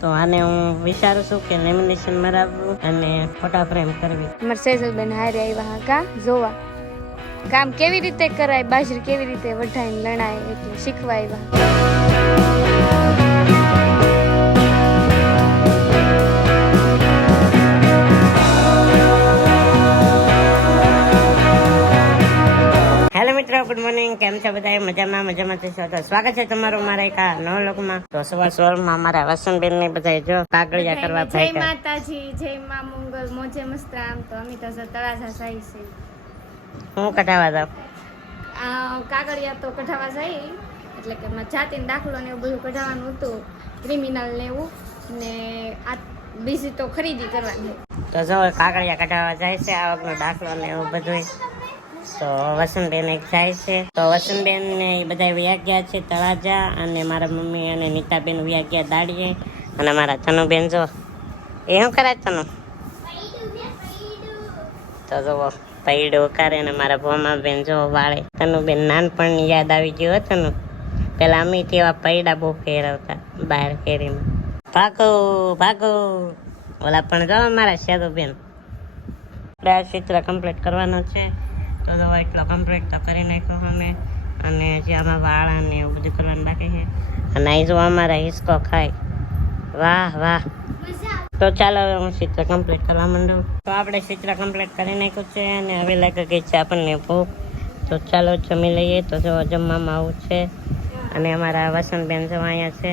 તો આને હું વિચારું છું કે લેમિનેશન મરાવવું અને ફોટા ફ્રેમ કરવી. અમારા સેજલબેન હારે આવ્યા હા કા? જોવા. કામ કેવી રીતે કરાય? બાજરી કેવી રીતે વઢાઈને લણાય એટલે શીખવા આવ્યા ગુડ મોર્નિંગ. કેમ છો બધા મજામાં? મજામાં છો તો સ્વાગત છે તમારું મારા એક આ નવા લોકમાં. તો સવાર સવારમાં મારા વસંતબેન ને બધા જો કાગળિયા કરવા જય માતાજી જય મા મંગલ. મોજે મસ્તરામ તો અમે તો તળાજા જાય છે. હું કઢાવા જાઉં? આ કાગળિયા તો કઢાવા જાય એટલે કે મારે જાતિનો દાખલો ને એવું બધું કઢાવવાનું હતું ક્રિમિનલ ને એવું ને આ બીજી તો ખરીદી કરવાની. તો જો કાગળિયા કઢાવવા જાય છે આવકનો દાખલો ને એવું બધું તો વસંતબેન એક જાય છે. તો વસંતબેન ને એ બધા વ્યા ગયા છે તળાજા અને મારા મમ્મી અને નીતાબેન વ્યા ગયા દાડીએ. અને મારા તનુબેન જો. એ શું કરે તનુ તો જુઓ, પૈડો કરે ને મારા ભોમા બેન જો વાળે. તનુબેન નાનપણની યાદ આવી ગયો હતો ને પેલા અમે તેવા પૈડા બહુ ફેરવતા બહાર ફેરીમાં ભાગો ભાગો. ઓલા પણ જો મારા શેદુબેન આપણે આ ચિત્ર કમ્પ્લીટ કરવાનું છે. તો જો એટલો કમ્પ્લીટ તો કરી નાખ્યો અમે. અને હજી આમાં વાળ અને એવું બધું કરવાનું બાકી છે. અને અહીં જો અમારા હિસ્કો ખાય. વાહ વાહ. તો ચાલો હવે હું ચિત્ર કમ્પ્લીટ કરવા માંડું. તો આપણે ચિત્ર કમ્પ્લીટ કરી નાખ્યું છે અને હવે લાગે ગઈ છે આપણને ભૂખ. તો ચાલો જમી લઈએ. તો જો જમવામાં આવું છે. અને અમારા વસંતબેન જો અહીંયા છે.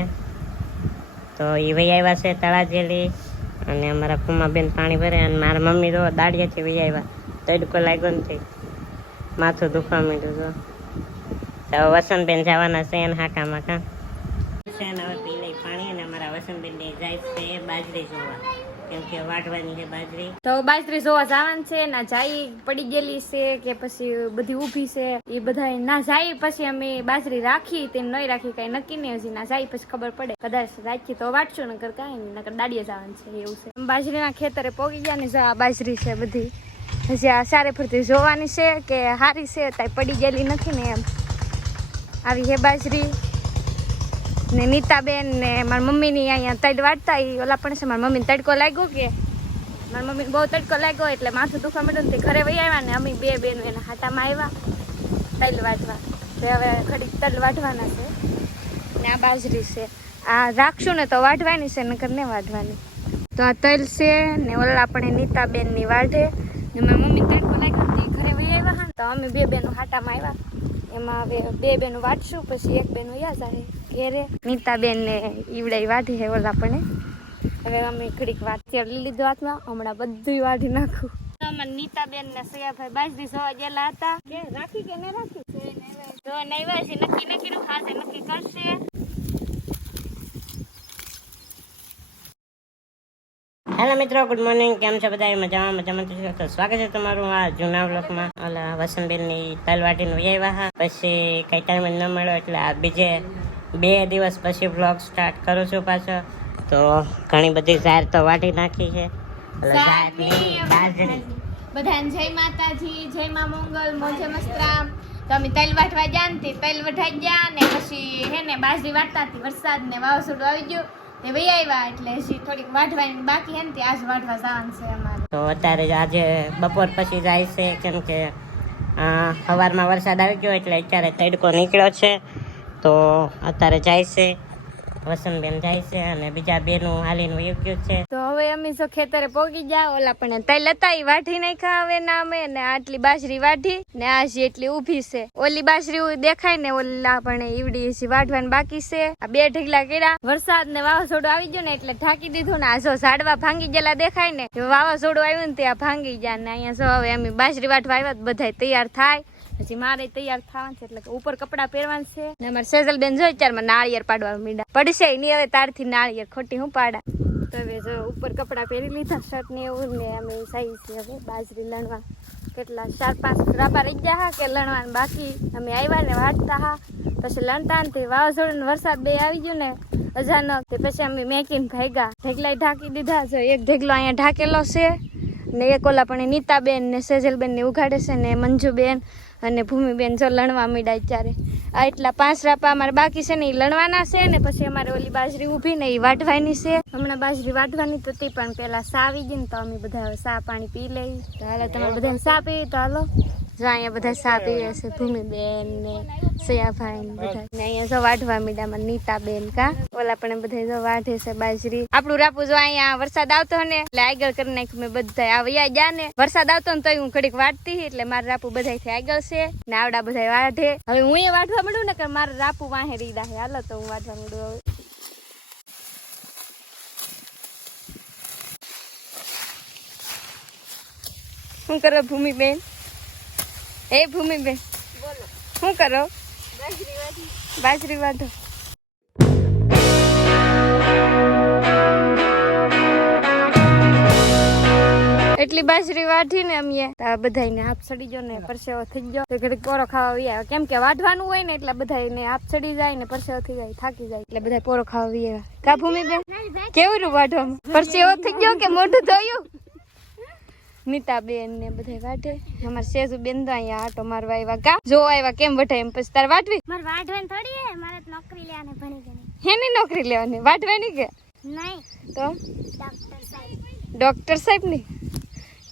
તો એ વહી આવ્યા છે તળાજેલી. અને અમારા કુમાબેન પાણી ભરે અને મારા મમ્મી તો દાળિયાથી વહી આવ્યા. તડકો લાગ્યો નથી માથું દુખવા માંડ્યું તો તો વસંતબેન જવાના છે એને હાકામાં કાં? છે ને હવે પી લઈ પાણી અને અમારા વસંતબેન ને જાય છે બાજરી જોવા. કેમ કે વાટવાની છે બાજરી. તો બાજરી જોવા જવાનું છે ના જાય પડી ગયેલી છે કે પછી બધી ઊભી છે એ બધા ના જાય પછી અમે બાજરી રાખી તે નહીં રાખી કઈ નક્કી નહીં હજી ના જાય પછી ખબર પડે. કદાચ રાખી તો વાટશું નકર કાંઈ નહીં નકર દાડીએ જવાનું છે એવું છે. બાજરીના ખેતરે પોગી ગયા ને જો આ બાજરી છે બધી. હજી આ સારે ફરતી જોવાની છે કે હારી છે ત્યાં પડી ગયેલી નથી ને એમ. આવી હે બાજરી ને નીતાબેન ને મારી મમ્મીની અહીંયા તડ વાટતા એ ઓલા પણ છે, મારી મમ્મીને તડકો લાગ્યો કે મારી મમ્મીને બહુ તડકો લાગ્યો એટલે માથું દુખવા માંડ્યું ને તે ઘરે વહી આવ્યા ને અમે બે બેન એના હાટામાં આવ્યા તલ વાટવા. તે હવે ઘડી તલ વાટવાના છે ને આ બાજરી છે. આ રાખશું ને તો વાઢવાની છે, નકર ને વાઢવાની. તો આ તલ છે ને ઓલા આપણે નીતાબેનની વાઢે. ને મારી મમ્મી તડકો લાગ્યો હતી. ઘરે વહી આવ્યા હા તો અમે બે બેનો હાટામાં આવ્યા. એમાં હવે બે બેનો વાટશું પછી એક બેનો યા જાય ઘેરે. નીતાબેન ને ઈવડાઈ વાઢી હે ઓલા પણ હવે અમે ઘડીક વાત લઈ લીધો હાથમાં. હમણાં બધું વાઢી નાખું. અમારા નીતાબેન ને સયાભાઈ દિવસ જોવા ગયેલા હતા. કે રાખી કે ન રાખી? તો નૈવા છે. નક્કી ન કર્યું ખાશે નક્કી કરશે. હેલો મિત્રો ગુડ મોર્નિંગ. કેમ છો બધા? મજામાં મજામાં. તો સ્વાગત છે તમારું આ જૂના બ્લોકમાં ઓલા વસંતબેનની તલવાટીનું હા. પછી કઈ ટાઈમ ન મળ્યો એટલે આ બીજે બે દિવસ પછી બ્લોગ સ્ટાર્ટ કરું છું પાછો. તો ઘણી બધી ઝાર તો વાટી નાખી છે. બધાને જય માતાજી જય મા મંગલ મોજે મસ્તરામ. તો અમે તલ વાટવા ગયા ને તલ વઢાઈ ગયા ને પછી હે ને બાજરી વાટતા હતી વરસાદ ને વાવાઝોડું આવી ગયું. તે વહી આવ્યા એટલે હજી થોડીક વાઢવાની બાકી હે ને તે આજ વાઢવા જવાનું છે અમારે. તો અત્યારે આજે બપોર પછી જાય છે, કેમ કે સવારમાં વરસાદ આવી ગયો એટલે અત્યારે તડકો નીકળ્યો છે. તો અત્યારે જાય છે. વસંતબેન જાય છે અને બીજા બેનું હાલીને વયું ગયું છે. તો હવે અમે જો ખેતરે પોગી ગયા ઓલા પણ તઈ લતા ઈ વાઢી નાખ્યા હવે ના અમે ને આટલી બાજરી વાઢી ને આ એટલી ઊભી છે. ઓલી બાજરી દેખાય ને ઓલા પણ ઈવડી હજી વાઢવાની બાકી છે. આ બે ઢગલા કર્યા. વરસાદ ને વાવાઝોડું આવી ગયો ને એટલે ઢાંકી દીધું ને આ જો ઝાડવા ભાંગી ગયેલા દેખાય ને વાવાઝોડું આવ્યું ને ત્યાં ભાંગી ગયા ને અહીંયા જો હવે અમે બાજરી વાઢવા આવ્યા બધા તૈયાર થાય. પછી મારે તૈયાર થવાનું છે, એટલે કે ઉપર કપડાં પહેરવાનું છે. ને મારે સેજલ બેન જોઈ ચાર નાળિયેર પાડવા મીડા. પડશે નહીં હવે તારથી નાળિયેર ખોટી હું પાડા. તો હવે જો ઉપર કપડાં પહેરી લીધા શર્ટ ને એવું ને અમે સાઈ છે હવે બાજરી લણવા. કેટલા ચાર પાંચ રાપા રહી ગયા હા કે લણવાનું બાકી. અમે આવ્યા ને વાટતા હા. પછી લણતા ને વાવાઝોડું વરસાદ બે આવી ગયું ને અચાનક તે પછી અમે મેકીને ભાગ્યા. ઢેગલા ઢાંકી દીધા છે એક ઢેગલો અહીંયા ઢાકેલો છે. ને એક ઓલા પણ નીતાબેન ને સેજલબેન ને ઉઘાડે છે ને મંજુબેન અને ભૂમિબેન જો લણવા મીડા ત્યારે. આ એટલા પાંચ રાપા અમારે બાકી છે ને એ લણવાના છે ને પછી અમારે ઓલી બાજરી ઊભી ને એ વાટવાની છે. હમણાં બાજરી વાટવાની તો હતી પણ પેલા સા આવી ગઈ ને તો અમે બધા સા પાણી પી લઈ તો હાલો, તમારે બધાને સા પીવી તો હાલો. જો અહીંયા બધા સાબી હશે ભૂમિ ભૂમિબેન ને સયાભાઈ બધા. અહીંયા જો વાઢવા મીડામાં નીતાબેન કા. ઓલા પણ બધા જો વાઢે છે બાજરી. આપણું રાપુ જો અહીંયા વરસાદ આવતો ને, એટલે આગળ કરી નાખ્યું મેં બધા આવ્યા ગયા ને, વરસાદ આવતો ને તો હું ઘડીક વાટતી એટલે મારા રાપુ બધા આગળ છે. ને આવડા બધા વાઢે. હવે હું એ વાઢવા મળું ને, કે મારા રાપુ વાહે રીડા છે હાલો તો હું વાઢવા મળું હવે. શું કરો ભૂમિબેન? એ ભૂમિબેન શું કરો? બાજરી વાંધો. એટલી બાજરી વાઢી ને અમે. બધાને હાથ ચડી ગયો ને પરસેવો થઈ ગયો. તો ઘડીક પોરો ખાવા આવ્યા. કેમ કે વાઢવાનું હોય ને એટલે બધાને હાથ ચડી જાય ને પરસેવો થઈ જાય, થાકી જાય. એટલે બધા પોરો ખાવા આવી આવ્યા. કા ભૂમિબેન, કેવું રહ્યું વાઢવામાં? પરસેવો થઈ ગયો કે મોઢું ધોયું? નીતાબેન ને બધા વાટે અમારે સેજુ બેન તો અહીંયા આટો મારવા આવ્યા. કા જો આવ્યા કેમ વઢાય એમ પછી તાર વાટવી મારે વાટવાની થોડી હે મારે નોકરી લેવાની ભણી ગઈ હેની નોકરી લેવાની? વાટવાની કે નહીં. તો? ડોક્ટર સાહેબ. ડોક્ટર સાહેબની?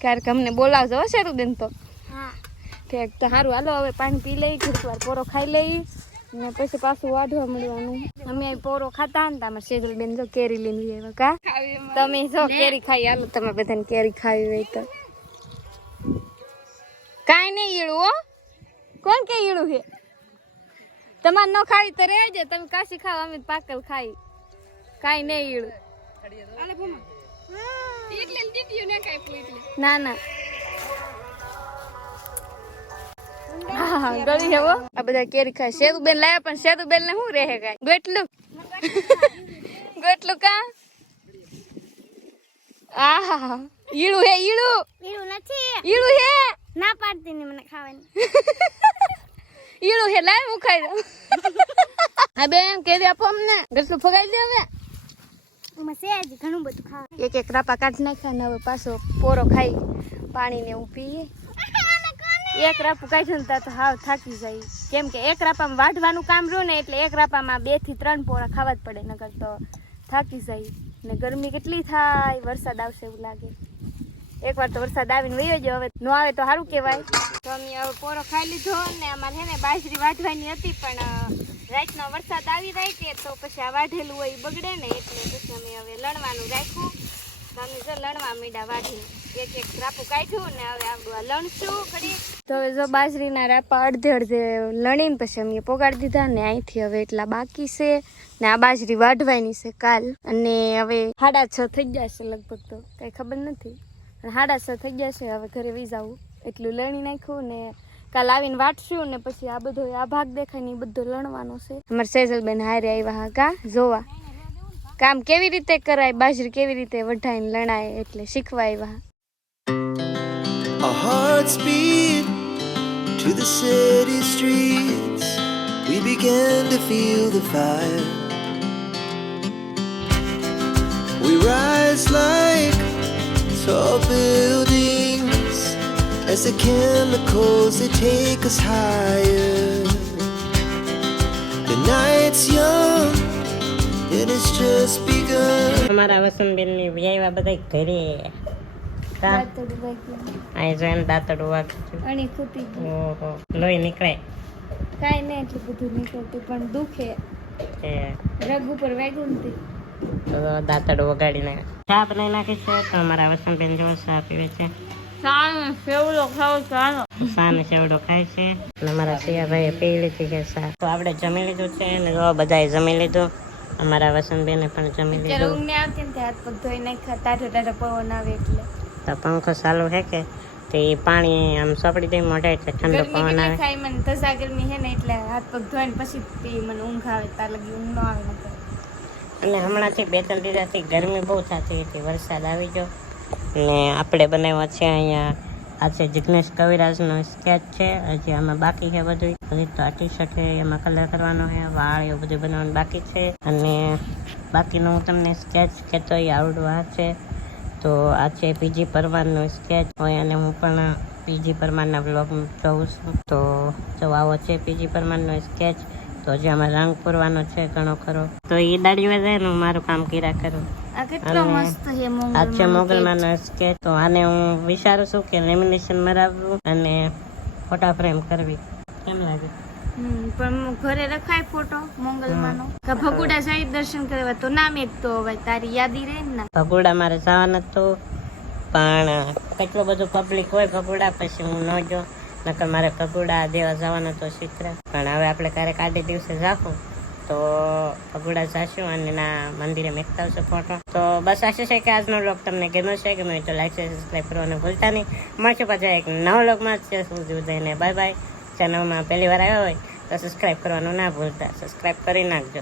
ક્યારેક અમને બોલાવજો હો બેન તો. હા. ઠીક તો સારું હાલો હવે પાણી પી લઈ થોડીક વાર પોરો ખાઈ લઈ ને પછી પાછું વાઢવા મળવાનું. અમે પોરો ખાતા ને તમારે સેજલ બેન જો કેરી લઈને આવ્યા. કા તમે જો કેરી ખાઈ હાલો તમે બધાને કેરી ખાવી હોય તો. કાંઈ નહીં ઈળું હો. કોણ કે ઈળું છે? તમારે ન ખાવી તો રહેજે તમે કાશી ખાવ અમે પાકલ ખાઈ. કાંઈ નહીં ઈળું ના ના. આ બધા કેરી ખાય. સેતુ લાવ્યા પણ સેતુ ને શું રહે કાય ગોટલું કા? આહા. ઈળું હે ઈળું. પીવું નથી. ઈળું હે. ના પાડતી ની મને ખાવાની. ઈળું હે લાય હું ખાઈ દઉં. હા બેન કેરી આપો અમને. ગસલું ફગાઈ દે હવે. મસે છે ઘણું બધું ખાવા એક એક રાપા કાઢી નાખ્યા ને હવે પાછો પોરો ખાઈ પાણી ને એવું પીએ. એક રાપું કાઢ્યું ને તો હાવ થાકી જાય. કેમ કે એક રાપામાં વાઢવાનું કામ રહ્યું ને એટલે એક રાપામાં બેથી ત્રણ પોરા ખાવા જ પડે નકર તો થાકી જાય. ને ગરમી કેટલી થાય વરસાદ આવશે એવું લાગે. એકવાર તો વરસાદ આવીને વયો ગયો, હવે નો આવે તો સારું કહેવાય. તો અમે હવે પોરો ખાઈ લીધો ને અમારે હે ને બાજરી વાઢવાની હતી, પણ રાતનો વરસાદ આવી જાય કે તો પછી આ વાઢેલું હોય એ બગડે ને એટલે પછી અમે હવે લણવાનું રાખ્યું. તો અમે જો લણવા મીડા વાઢી. એક એક રાપું કાઢ્યું ને હવે આપણું આ લણશું કરી તો હવે જો બાજરીના રાપા અડધે અડધે લણીને પછી અમે પોગાડી દીધા ને અહીંથી હવે એટલા બાકી છે ને આ બાજરી વાઢવાની છે કાલ. અને હવે સાડા છ થઈ જશે લગભગ તો, કઈ ખબર નથી. સાડા છ થઈ ગયા છે, હવે ઘરે વહી જવું એટલું લણી નાખ્યું ને કાલ આવીને વાટશું ને પછી આ બધો આ ભાગ દેખાય ને એ બધો લણવાનો છે અમારે સેજલબેન હારે આવ્યા હા જોવા કામ કેવી રીતે કરાય, બાજરી કેવી રીતે વઢાઈને લણાય એટલે શીખવા આવ્યા Our hearts beat to the city streets. We began to feel the fire. We rise like as the chemicals they take us higher. The night's young and it's just begun. અમારા વસંતબેનની વ્યાયવા બધા ઘરે. અહીં જો એને દાંતડું વાગતું અણી ખૂટી ઓહો લોહી નીકળે. કાંઈ નહીં એટલું બધું નીકળતું પણ દુખે. એ રગ ઉપર વાગ્યું નથી. તો દાંતડું વગાડીને નાખે ચા બનાવી નાખી છે તો અમારા વસંતબેન જો ચા પીવે છે. ચાલો સેવડો ખાવો ચાલો સાને સેવડો ખાય છે. અને અમારા સિયાભાઈએ પી લીધી છે ચા તો આપણે જમી લીધું છે અને જો બધાએ જમી લીધું. અમારા વસંતબેને પણ જમી લીધું. ઊંઘ ને આવતી ને હાથ પગ ધોઈ નાખ્યા તાજો તાજો પવન આવે એટલે. તો પંખો ચાલુ છે કે? તે પાણી આમ સોપડી દઈ મોઢે એટલે ઠંડો પવન આવે. થાય મને તસા ગરમી હે ને એટલે હાથ પગ ધોઈને પછી મને ઊંઘ આવે તાર લગી ઊંઘ ન આવે અને અને હમણાંથી બે ત્રણ દિવસથી ગરમી બહુ થતી હતી વરસાદ આવી ગયો. ને આપણે બનાવ્યો છે અહીંયા. આ છે જિગ્નેશ કવિરાજનો સ્કેચ છે. હજી આમાં બાકી છે બધું હજી તો આ ટી શર્ટ એમાં કલર કરવાનો છે, વાળ એવું બધું બનાવવાનું બાકી છે. અને બાકીનો હું તમને સ્કેચ કહેતો એ આવડું આ છે. તો આ છે પીજી પરમારનો સ્કેચ હોય અને હું પણ પીજી પરમારના બ્લોગ જોઉં છું. તો જો આવો છે પીજી પરમારનો સ્કેચ તો હજી આમાં રંગ પૂરવાનો છે ઘણો ખરો. તો એ દાડીઓ જાય ને હું મારું કામ કર્યા કરું. આ છે મોગલમાંનો સ્કેચ તો આને હું વિચારું છું કે લેમિનેશન મરાવવું અને ફોટા ફ્રેમ કરવી. કેમ લાગે? પણ ઘરે રખાય ફોટો મોંગલમાંનો કે ભગુડા દર્શન કરવા તો નામ એક તો હવે તારી યાદી રહે ને ભગુડા મારે જવાનું હતું પણ કેટલું બધું પબ્લિક હોય ભગુડા પછી હું ન જો નકર મારે ભગુડા દેવા જવાનું હતું ચિત્ર પણ હવે આપણે ક્યારેક આડે દિવસે જાશું તો ભગોડા જાશું અને ના મંદિરે મેકતા આવશે ફોટો તો બસ આશા છે કે આજનો લોક તમને ગમ્યો છે ગમે તો લાઈક શેર સબસ્ક્રાઈબ કરવાનું ભૂલતા નહીં. મળશે પાછા એક નવો લોકમાં છે સુધી ઉદયને બાય બાય ચેનલમાં પહેલી વાર આવ્યા હોય તો સબસ્ક્રાઈબ કરવાનું ના ભૂલતા. સબસ્ક્રાઈબ કરી નાખજો.